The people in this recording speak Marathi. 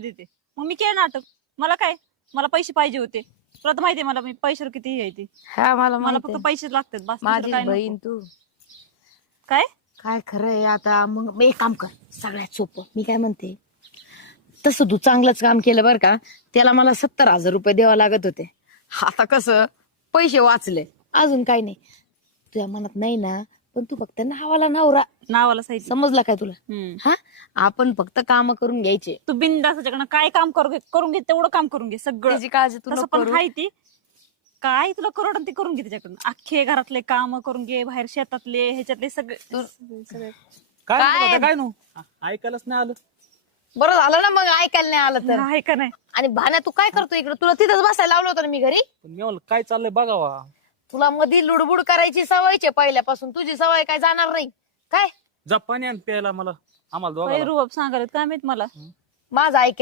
देते. मग मी केलं नाटक. मला काय, मला पैसे पाहिजे होते. तुला तर माहितीये मला, मी पैशावर किती आहे ती. हा मला मला माहित फक्त पैसेच लागतात बस, दुसरं माझी काय बहीण नको. तू. काय काय खरंय आता. मग एक काम कर, सगळ्यात सोपं मी काय म्हणते, तसं तू चांगलंच काम केलं बरं का. त्याला मला 70,000 रुपये द्यावं लागत होते. आता कसं पैसे वाचले, अजून काही नाही. तुझ्या मनात नाही ना, पण तू फक्त नावाला नवरा, नावाला साहित्य. समजला काय तुला. हा, आपण फक्त काम करून घ्यायचे. तू बिनधास्त त्याच्याकडनं काय काम करून घे, तेवढं काम करून घे सगळं. त्याची काळजी तू तसं नको पण करू. हाय ती. काय तुला करोड ते करून घे त्याच्याकडून. अख्खे घरातले काम करून घे, बाहेर शेतातले ह्याच्यातले सगळे सगळे. काय काय? म्हणत होता, काय नो ऐकायलाच नाही आलं. बरं झालं ना मग ऐकायला नाही आलं तर. आहे का नाही. आणि भाण्या तू काय करतो इकडे, तुला तिथंच बसायला लावलं होतं ना मी घरी. पण मी म्हणलं काय चाललंय बघावा. तुला मधी लुडबुड करायची सवयचे पहिल्यापासून, तुझी सवय काय जाणार नाही काय. जा पाणी आण प्यायला मला, आम्हाला काय दोघांना. रुबाब सांगायला काय माहित मला. माझं ऐक